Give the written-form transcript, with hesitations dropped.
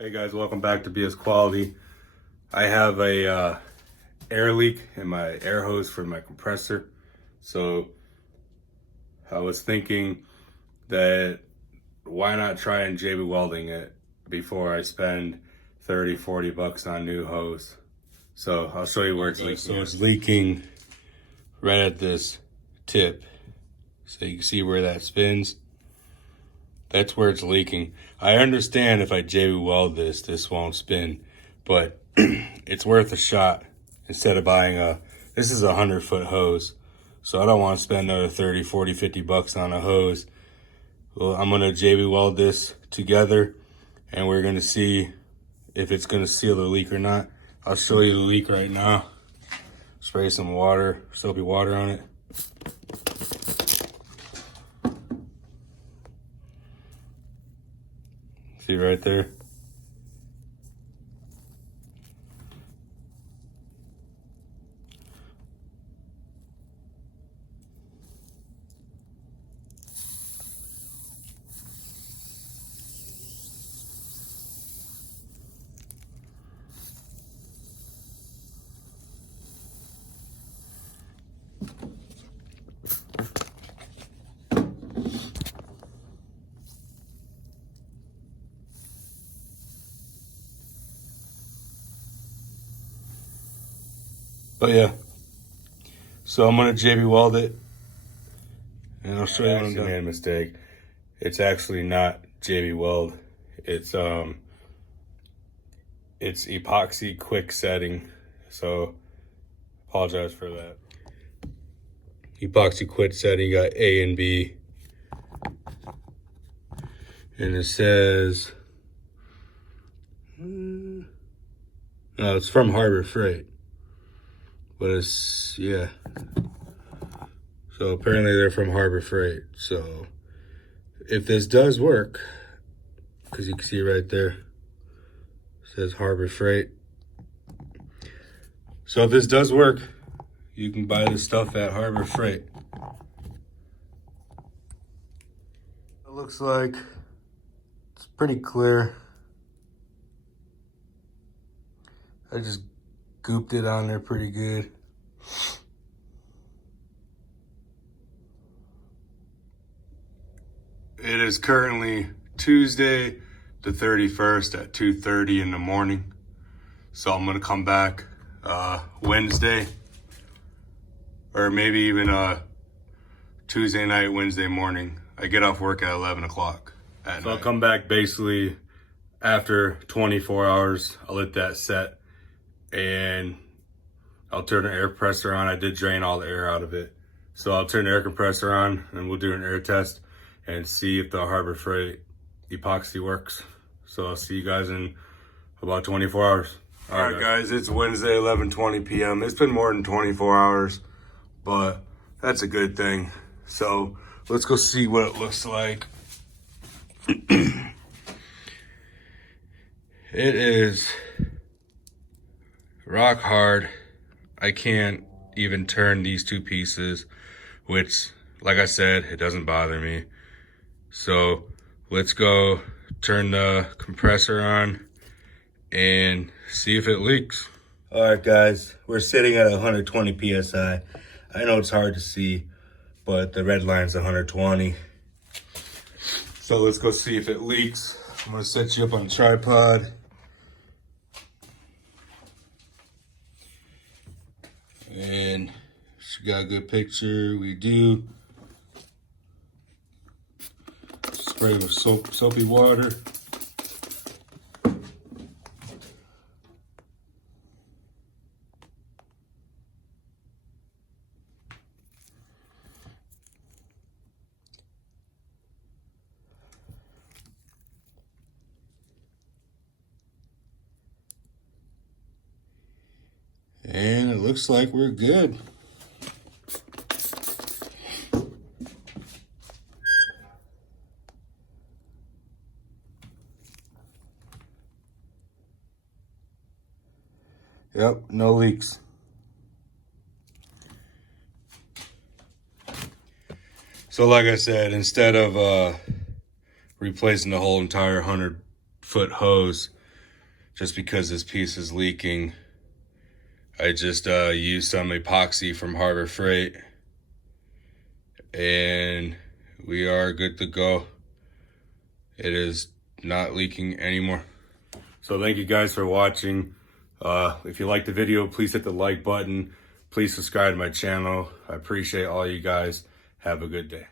Hey guys, welcome back to BS Quality. I have a air leak in my air hose for my compressor. So I was thinking that why not try and JB welding it before I spend 30, 40 bucks on new hose. So I'll show you where it's leaking. So it's leaking right at this tip. So you can see where that spins. That's where it's leaking. I understand if I JB weld this won't spin, but it's worth a shot instead of buying this is a 100-foot hose. So I don't want to spend another 30, 40, 50 bucks on a hose. Well, I'm gonna JB weld this together and we're gonna see if it's gonna seal the leak or not. I'll show you the leak right now. Spray some water, soapy water on it. See right there? But yeah, so I'm gonna JB weld it, and I'll show you when I'm done. I made a mistake. It's actually not JB weld. It's epoxy quick setting. So apologize for that. Epoxy quick setting, got A and B, and it says, no, it's from Harbor Freight. But it's, yeah. So apparently they're from Harbor Freight. So if this does work, because you can see right there, it says Harbor Freight. So if this does work, you can buy this stuff at Harbor Freight. It looks like it's pretty clear. I just gooped it on there pretty good. It is currently Tuesday the 31st at 2:30 in the morning. So I'm gonna come back Wednesday, or maybe even Tuesday night, Wednesday morning. I get off work at 11 o'clock at night. I'll come back basically after 24 hours. I'll let that set and I'll turn the air compressor on. I did drain all the air out of it. So I'll turn the air compressor on and we'll do an air test and see if the Harbor Freight epoxy works. So I'll see you guys in about 24 hours. All right, guys, it's Wednesday, 11:20 p.m. It's been more than 24 hours, but that's a good thing. So let's go see what it looks like. It is rock hard. I can't even turn these two pieces, which, like I said, it doesn't bother me. So let's go turn the compressor on and see if it leaks. All right, guys, we're sitting at 120 PSI. I know it's hard to see, but the red line's 120. So let's go see if it leaks. I'm gonna set you up on a tripod. And she got a good picture. We do. Spray with soapy water. And it looks like we're good. Yep, no leaks. So like I said, instead of replacing the whole entire 100-foot hose, just because this piece is leaking. I just used some epoxy from Harbor Freight, and we are good to go. It is not leaking anymore. So thank you guys for watching. If you liked the video, please hit the like button. Please subscribe to my channel. I appreciate all you guys. Have a good day.